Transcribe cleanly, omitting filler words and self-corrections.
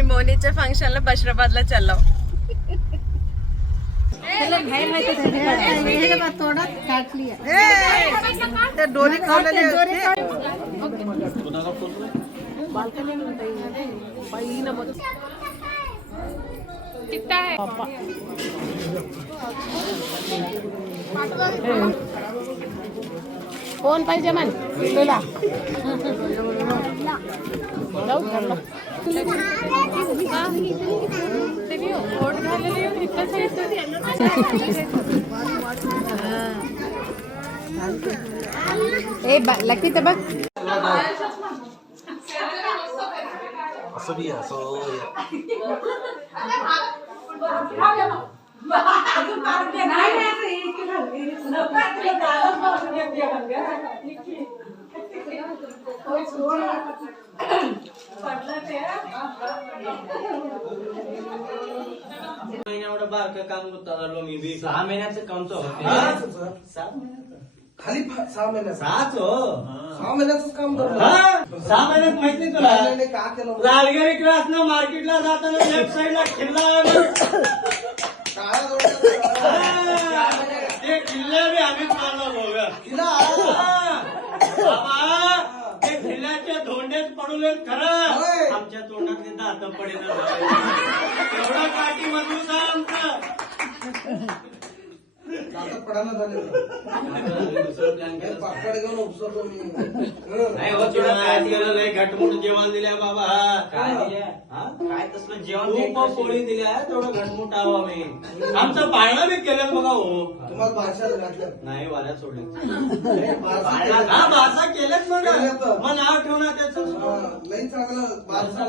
आम्ही मोनीच्या फंक्शनला बशराबादला चाललो. डोरी खावलेली कोण पाहिजे म्हण तुला ए लकी ते बघ एवढं बारकं काम होतं मी बी 6 महिन्याचं काम होतं. 7 महिन्याचं खाली 6 महिन्यात 6 हो 6 महिन्याच काम करतो. 6 महिन्यात माहित नाही तुला. का केलं लालगरी क्लासनं मार्केटला जाताना लेफ्ट साईडला किल्ला ते किल्ले बी आम्हीच मारला बघा. बाबा ते किल्ल्याचे धोंडेच पडून खरं आमच्या तोंडातले दात पडेल. एवढा काठी मजबूत आहे आमचं. पडायला झाले पाकडे घेऊन उपसरतो मी. नाही हो तुला काय केलं नाही. घटमुट जेवण दिल्या बाबा. काय तसलं जेवण पोळी दिल्या तेवढं घटमुट आहो आम्ही. आमचं पाळणं बी केलं बघा हो. तुम्हाला भाषात घातलं नाही वाऱ्यात सोडलं. हा भाषा केल्याच मग नाव ठेवणार त्याचं लई चांगलं बारसा